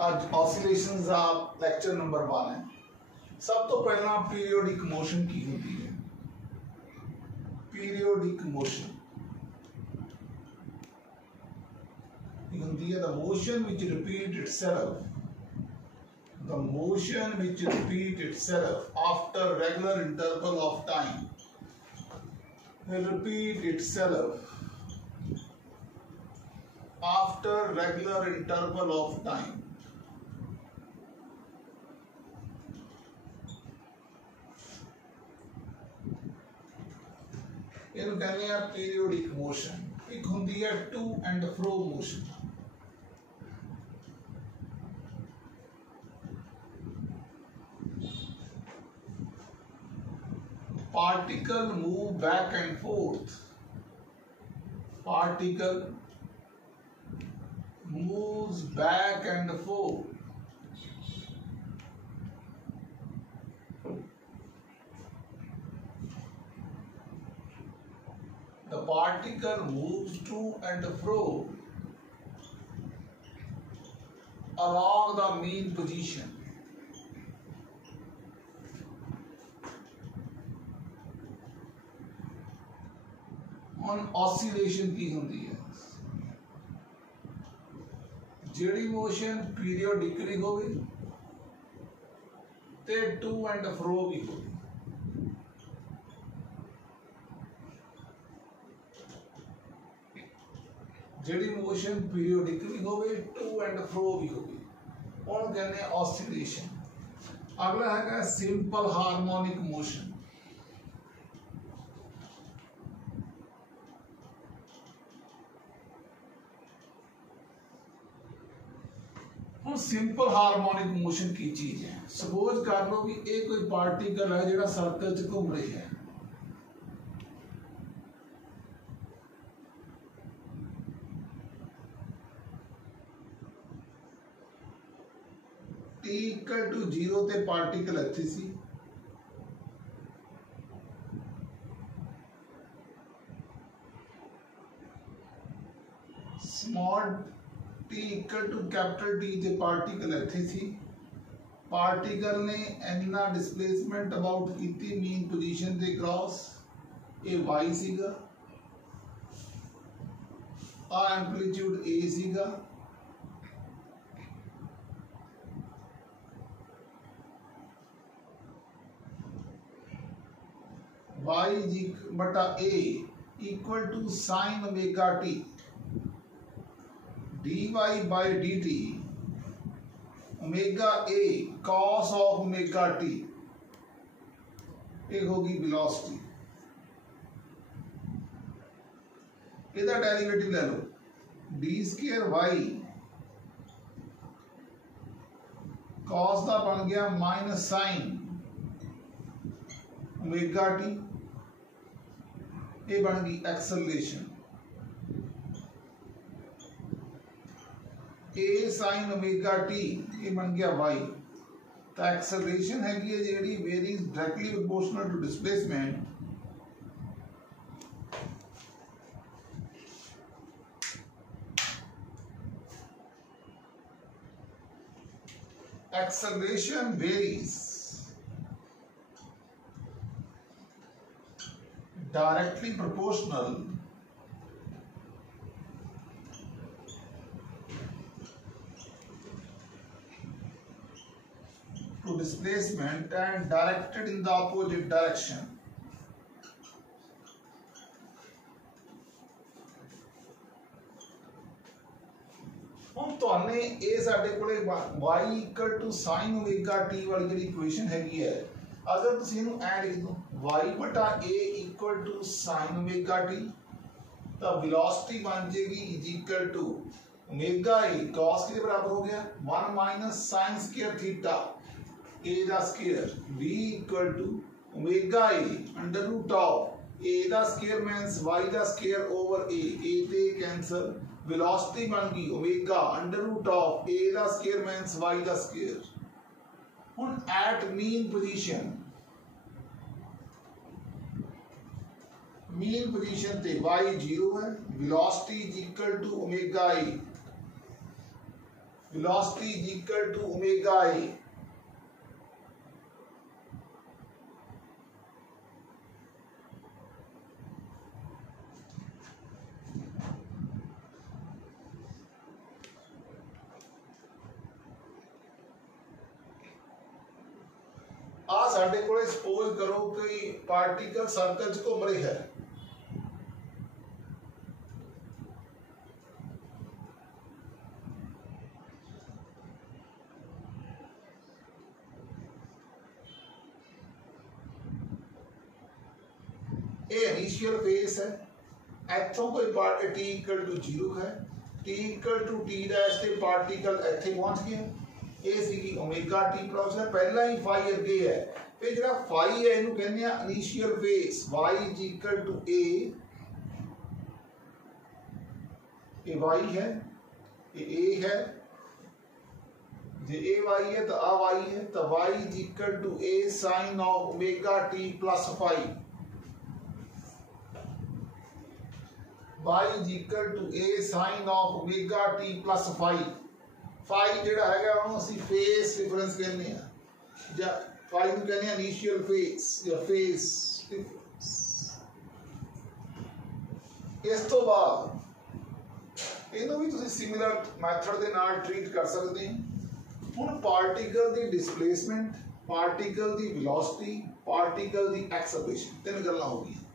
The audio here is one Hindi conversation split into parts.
आज ऑसिलेशंस का लैक्चर नंबर 1 है। सब तो पहला पीरियोडिक मोशन की होती है। पीरियोडिक मोशन होती है the motion which repeat itself, the motion which repeat itself after regular interval of time will repeat itself after regular interval of time. इन्हें कहते हैं पीरियोडिक मोशन। एक होती है to and fro motion. Particle move back and forth. Particle moves back and forth. The particle moves to and fro along the mean position. on oscillation की होती है ਜਿਹੜੀ मोशन पीरियोडिकली होगी ते टू एंड फ्रो भी होगी। ਜਿਹੜੀ मोशन पीरियोडिकली होगी टू एंड फ्रो भी होगी और कहते हैं ऑसिलेशन। अगला है simple harmonic motion. Simple harmonic motion की चीज है। सपोज कर लो भी ये कोई पार्टिकल है जो सर्कल च घूम रही है। t इक्वल टू 0 ते पार्टिकल इत्थे सी, small T equal to capital T जे पार्टिकल इत्थे सी। पार्टिकल ने इन्ना डिस्प्लेसमेंट अबाउट की मीन पोजीशन दे क्रॉस, ये y सीगा, आ एम्पलीट्यूड a सीगा, y बटा a equal to sine omega t dy by dt omega a cos of omega t एक होगी वेलोसिटी। इधर डेरिवेटिव ले लो d स्क्वायर y cos का बन गया माइनस साइन ओमेगा t, ये बन गई acceleration a sin omega t, ये बन गया y। तो एक्सेलरेशन है कि जेडी varies directly proportional to displacement. Acceleration varies directly proportional to displacement and directed in the opposite direction. हम तो हमने ए साडे कोले y equal to sine omega t वाली ਜਿਹੜੀ इक्वेशन हैगी है, अगर ਤੁਸੀਂ ਇਹਨੂੰ ਐ ਲਿਖ ਦੋ y बटा a equal to sine omega t ਤਾਂ वेलोसिटी बन जाएगी is equal to omega a cos के बराबर हो गया 1 minus sine square theta a दा square v equal to omega a under root of a दा स्क्वायर मींस y दा स्क्वायर ओवर a ते कैंसल, वेलोसिटी बन गई omega under root of a दा स्क्वायर मींस y दा स्क्वायर। हुन एट मीन पोजीशन ते y 0 है, velocity is equal to omega a velocity is equal to omega a। आ साडे कोले सपोज करो कि पार्टिकल सर्कल च घूम रहा है, ये इनिशियल फेस है, इथों कोई पार्ट टी इक्वल टू 0 है, T equal to T dash से पार्टिकल इत्थे पहुंच गया, ये सी ओमेगा टी प्रोसेस पहला ही फाई अगे है। फिर जो फाई है इनू कहने initial phase y is equal to a, ये y है, ये a है, जे ए y है तो आ y है, तो y is equal to a sine of omega T plus phi, y is equal to a sine of omega T plus phi. Phi जिहड़ा हैगा उहनूं असीं फेस डिफरेंस कहने आ, जां फाई नूं कहने आ इनिशियल फेस या फेस डिफरेंस। इस तो बाद इहनूं भी तुसीं सिमिलर मैथड दे नाल ट्रीट कर सकदे हो। हुण पार्टिकल दी डिस्प्लेसमेंट, पार्टिकल दी वेलोसिटी, पार्टिकल दी एक्सेलरेशन, तीन गल्लां हो गईयां।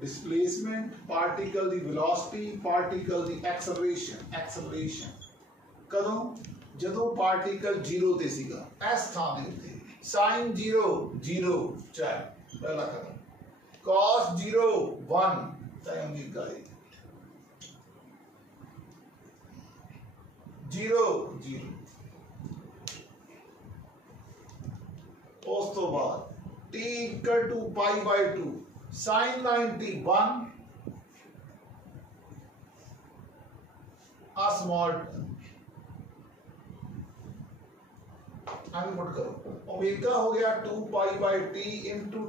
डिस्प्लेसमेंट, पार्टिकल दी वेलोसिटी, पार्टिकल दी एक्सेलरेशन। एक्सेलरेशन कदों जदों पार्टिकल 0 ते सीगा, इस स्थान दे उत्ते साइन 0 0 चाहे पहला कदम, cos 0 1 चाहे ओमेगा ए 0 0। उस तो बाद t equal to pi by 2 sine 90 1 आ स्मॉल पुट करो, ओमेगा हो गया 2 pi by T into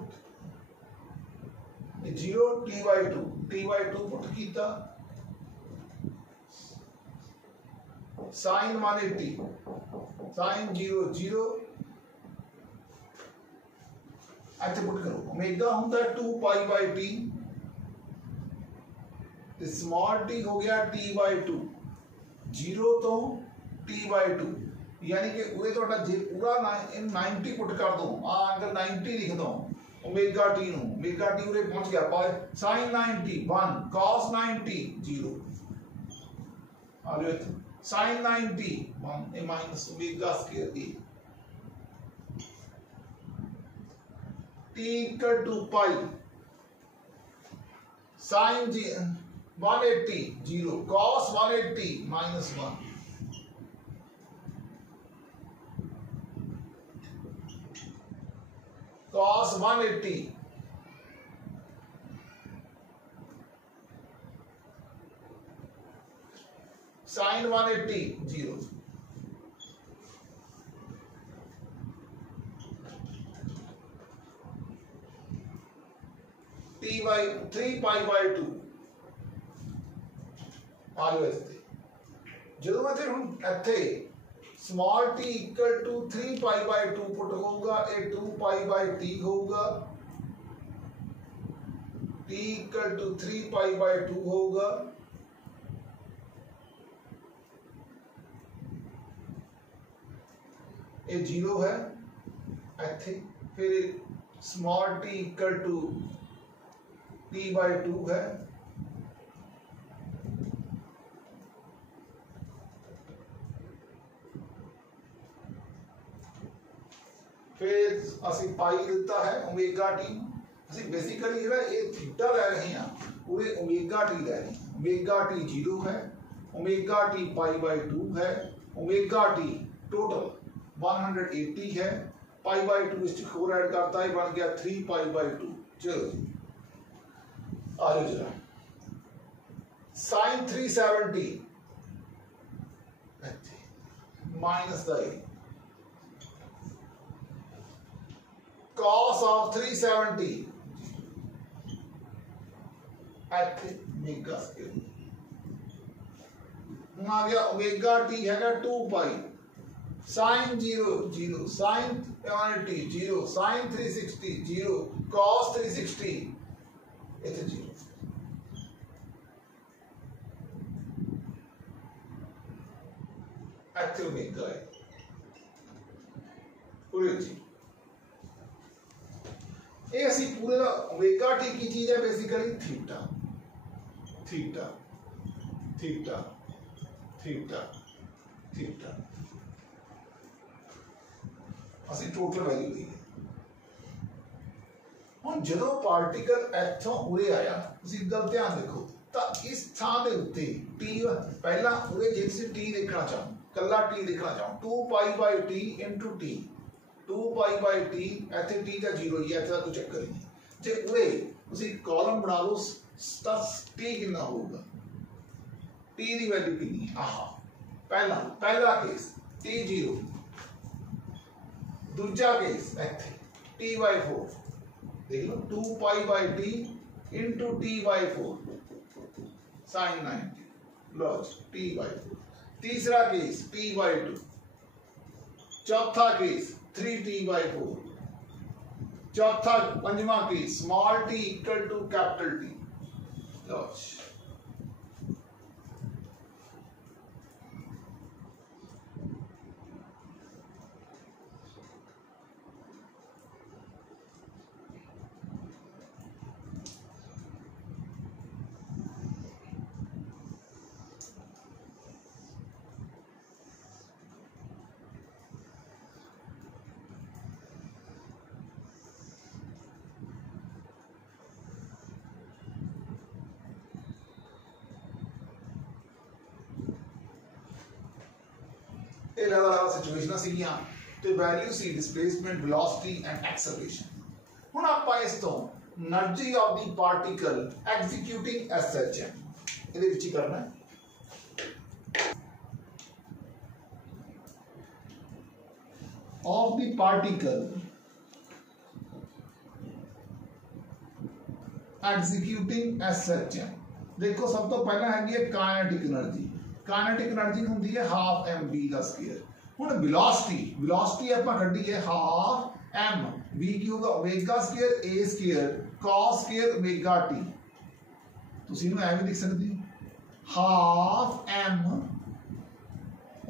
0 T by 2 put किया, साइन 180 साइन 0 0 इत्थे पुट करो, ओमेगा हुंदा 2 पाई बाय टी ते स्मॉल टी हो गया टी बाय 2, 0 तो टी बाय 2, यानी कि उरे तो जे पूरा 90 पुट कर दो, एंगल 90 लिख दो ओमेगा टी नु, ओमेगा टी उरे पहुंच गया पाई साइन 90 1 cos 90 0 आ गया sine 90 1 A minus omega square A T equal to pi sine 180 0 cos 180 minus 1 cos 180 sin 180 0 t by 3 pi by 2 आ गया इत्थे ਜਦੋਂ ਮੈਂ ਤੇ ਹੁਣ ਇੱਥੇ small t equal to 3 pi by 2 put होगा, ये 2 पाई बाय t होगा, t equal to 3 pi by 2 होगा, ये 0 है इत्थे, फिर small t equal to t by 2 है, फिर असी पाई दिता है ओमेगा टी, असी बेसिकली जो ये थीटा ले रहे हैं पूरे ओमेगा टी ले रहे हैं, ओमेगा टी 0 है, ओमेगा टी पाई बाय 2 है, ओमेगा टी टोटल 180 है, पाई बाय 2 इसमें 4 ऐड करता है बन गया 3 पाई बाय 2। चलो आ जाओ जरा sine 370 minus the cos of 370 at mega scale. ਹੁਣ आ गया ओमेगा टी हैगा 2 pi sine 0 0 sine T 0 sine 360 0 cos 360 इथे 0 इथे ओमेगा है पूरे जी ये असी पूरे दा ओमेगा टी की चीज है basically theta theta theta theta theta असी टोटल वैल्यू ली है हुण जदों पार्टिकल इथों उरे आया तुसीं गल ध्यान देखो तो इस थां दे उत्ते टी पहला उरे जे तुसीं टी देखना चाहो कल्ला टी देखना चाहो 2 pi by T into T 2 pi by T इत्थे टी का 0 ही है इत्थे कोई चक्कर ही नहीं जे उरे तुसीं कॉलम बना लो तो टी कितना होगा टी दी वैल्यू कितनी है आहा पहला पहला केस टी 0 दूजा केस इत्थे टी बाई 4 देख लो 2 pi by T into T by 4 sine 90 लॉस टी बाई 4 तीसरा केस टी बाई 2 चौथा केस 3t बाई 4 चौथा पंजवा case small t equal to capital t loss situation सीगियां तो वैल्यू सी डिस्प्लेसमेंट वेलोसिटी एंड एक्सेलरेशन हुण आपां इस तो energy of the particle executing as such है इहदे विच ही करना है of the particle executing as such है देखो सब तो पहला है काइनेटिक एनर्जी होंदी है हाफ एम बी का स्क्वायर हुण वेलोसिटी आपां कड्ढी है हाफ एम बी की होगा omega square a square cos square omega t तुसीं इहनूं ऐवें लिख सकदे हो हाफ एम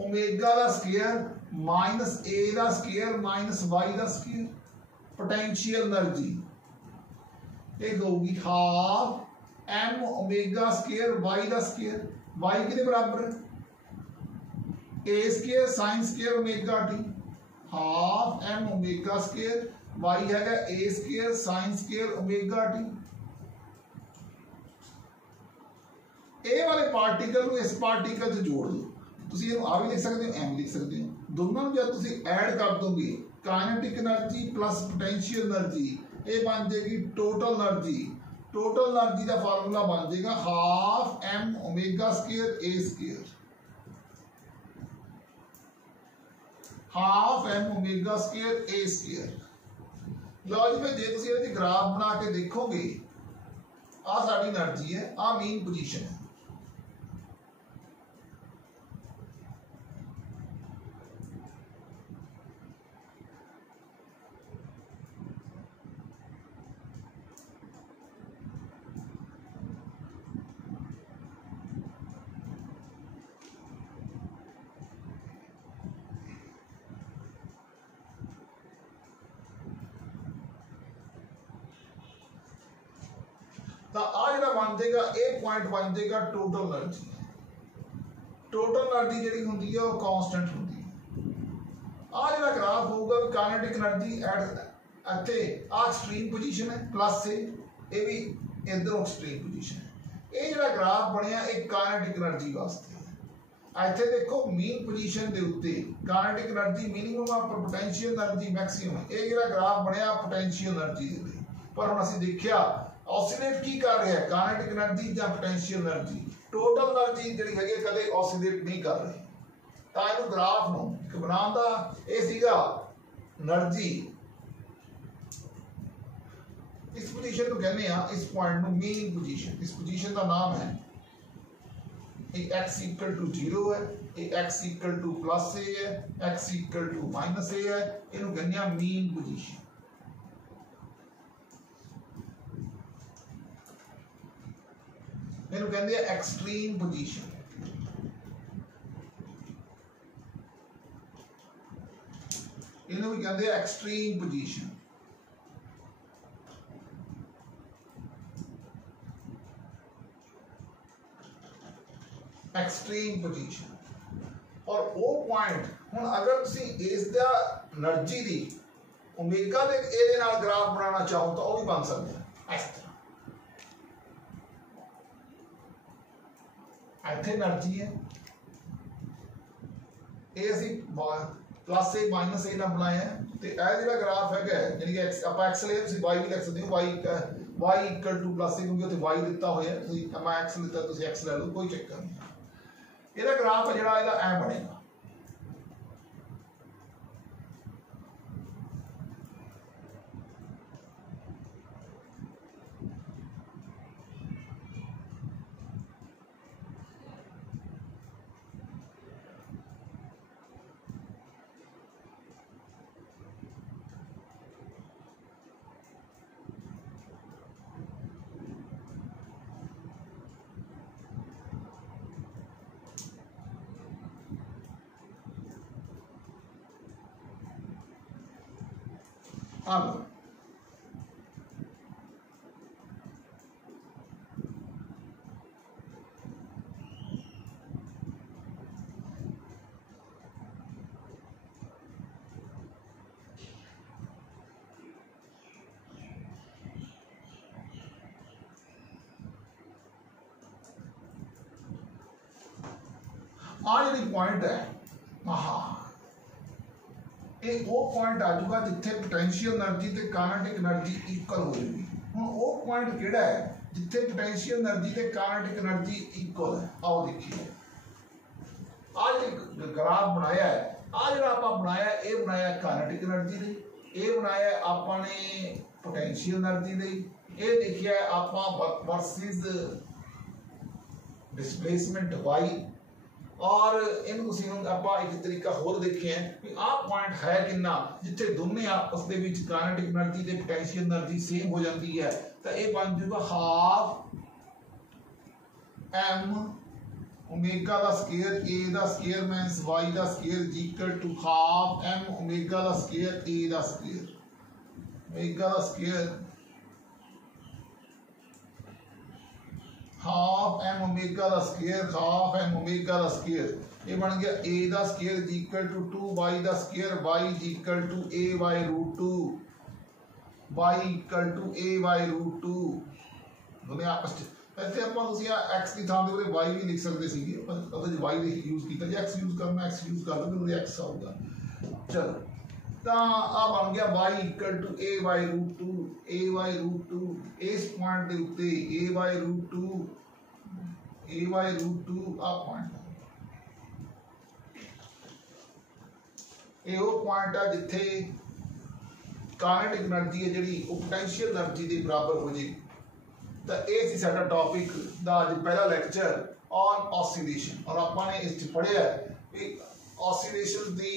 ओमेगा दा स्क्वायर माइनस ए दा स्क्वायर माइनस वाई दा स्क्वायर पोटेंशियल एनर्जी एक होगी half m omega square y दा स्क्वायर वाई कितने बराबर है a square sine square omega t half m omega square y है a square sine square omega t a वाले पार्टिकल को इस पार्टिकल से जोड़ दो तुसी इहनूं आ भी लिख सकते हो एम लिख सकते हो दोनों जब तुसी ऐड कर दोगे kinetic energy plus potential energy ये बन जाएगी टोटल एनर्जी का फार्मूला बन जाएगा half m omega square a square half m omega square a square लो जी फिर जे तुसीं इहदी ग्राफ बना के देखोगे आ साडी एनर्जी है आ मीन पोजीशन है तो आ जो बन जाएगा ए पॉइंट बन जाएगा टोटल एनर्जी जी होंगी है वो कॉन्स्टेंट होंगी आ जो ग्राफ होगा काइनेटिक एनर्जी इत्थे आ एक्सट्रीम पोजीशन है प्लस से ये भी इधर एक्सट्रीम पोजीशन है ये जो ग्राफ बनया एक काइनेटिक एनर्जी वास्ते इत्थे देखो मीन पोजीशन के उत्ते काइनेटिक एनर्जी मिनिमम पर पोटेंशियल एनर्जी मैक्सिमम ये जो ग्राफ बनया पोटेंशियल एनर्जी के लिए पर हम असीं देखिया ऑसिलेट की कर रहा है काइनेटिक एनर्जी या पोटेंशियल एनर्जी टोटल एनर्जी जिहड़ी है कदे ऑसिलेट नहीं कर रही तो इहनूं ग्राफ नूं इक बनाउण दा इह सीगा एनर्जी इस पोजीशन को कहने इस पॉइंट मीन पोजीशन इस पोजीशन का नाम है ये x इक्वल टू 0 है, ये x equal to plus a है, x equal to minus a है, इनू कहने आ मीन पोजीशन। इनू कहते हैं एक्सट्रीम पोजीशन। इनू भी कहते हैं एक्सट्रीम पोजीशन। Extreme position. और वो पॉइंट हुण अगर तुसी इस दा एनर्जी दी ओमेगा दे ए दे नाल ग्राफ बनाना चाहो तो वो भी बन सकता है इस तरह। इतने एनर्जी है, ये असी प्लस ए माइनस ए ना बनाया है, तो यह जो ग्राफ है यानी कि आप एक्स ले वाई भी लिख सकते हो, वाई इक्वल टू प्लस ए, क्योंकि उत्थे वाई दिता होया मैं एक्स लिता तुसीं एक्स ले लो, कोई चक्कर नहीं। इहदा ग्राफ है जिहड़ा इहदा ऐ बनेगा। अब जी पॉइंट है, हाँ एक वो पॉइंट आ जाऊगा जिथे पोटेंशियल एनर्जी ते काइनेटिक एनर्जी इक्वल हो जाएगी। हुण वो पॉइंट किहड़ा है जिथे पोटेंशियल एनर्जी ते काइनेटिक एनर्जी इक्वल है। आओ देखिए आज एक ग्राफ बनाया है, आज जिहड़ा आपां बनाया ये बनाया काइनेटिक एनर्जी लई, ये बनाया आपां ने पोटेंशियल एनर्जी लई, ये देखिया आपां वर्सेस डिस्प्लेसमेंट y, और इन एक तरीका होर देखे हैं कि आ पॉइंट है कितना जिथे दोनों आपस दे विच काइनेटिक एनर्जी ते पोटेंशियल एनर्जी सेम हो जाती है, तो यह बन जाएगा हाफ m ओमेगा दा स्क्वायर a दा स्क्वायर माइनस y दा square is equal to half m omega दा स्क्वायर a दा स्क्वायर, ओमेगा दा स्क्वायर हाफ m ओमेगा दा स्क्वायर, हाफ m ओमेगा दा स्क्वायर, ये बन गया a दा square is equal to 2y दा square, y is equal to a by root 2, y equal to a by root 2। दोनों आपस ਇੱਥੇ ਆਪਾਂ ਤੁਸੀਂ x ਦੀ ਥਾਂ ਤੇ ਉਹਦੇ y ਵੀ ਲਿਖ ਸਕਦੇ ਸੀਗੇ, ਪਰ ਉਹਦੇ ਚ y ਯੂਜ਼ ਕੀਤਾ, ਜੇ x ਯੂਜ਼ ਕਰਨਾ x ਯੂਜ਼ ਕਰ ਲਓ, ਉਹਦੇ x ਆਊਗਾ। ਚਲੋ ਤਾਂ ਆ ਬਣ ਗਿਆ y equal to a by root 2, a by root 2, ਇਸ ਪੁਆਇੰਟ ਦੇ ਉੱਤੇ a by root 2, a by root 2 ਆ ਪੁਆਇੰਟ ਇਹ ਉਹ ਪੁਆਇੰਟ ਆ ਜਿੱਥੇ ਕਾइनेटिक एनर्जी है जिहड़ी ਉਹ पोटेंशियल एनर्जी ਦੇ ਬਰਾਬਰ ਹੋ ਜੇ। तो ये सी साडा टॉपिक दा अज पहला लेक्चर ऑन ऑसिलेशन, और आपने इस पढ़िया कि ऑसिलेशन दी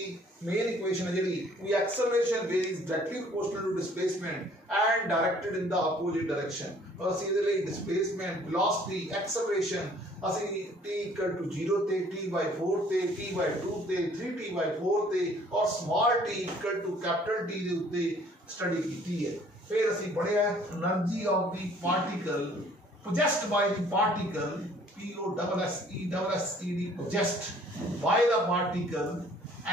मेन इक्वेशन है जिहड़ी वी acceleration varies directly proportional to displacement and directed in the opposite direction. और असी इहदे लई डिस्प्लेसमेंट, वेलोसिटी, एक्सेलरेशन असी t इक्वल टू 0 ते, t by 4 ते, t by 2 ते, 3t by 4 ते और small t equal to capital T दे उत्ते स्टडी कीती है। फिर असी पढ़िया energy of the particle possessed by the particle, P-O-S-S-E-S-S-E-D, possessed by the particle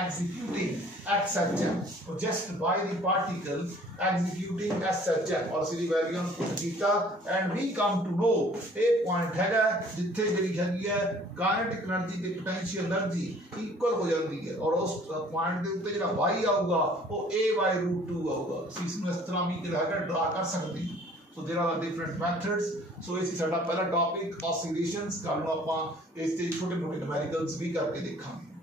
executing SHM, possessed by the particle executing SHM, और असी वैल्यू पुट कीता and we come to know a point हैगा जिथे जिहड़ी हैगी है काइनेटिक एनर्जी ते पोटेंशियल एनर्जी इक्वल हो जाती है, और उस पॉइंट दे उत्ते जिहड़ा y आऊगा वो a by रूट 2 आऊगा। असी इसनूं इस तरह भी ड्रा कर सकते हैं। So there are different methods. So इसी साडा पहला टॉपिक ऑसिलेशंस, कल नूं आपां इस ते छोटे मोटे न्यूमेरिकल्स भी करके देखांगे।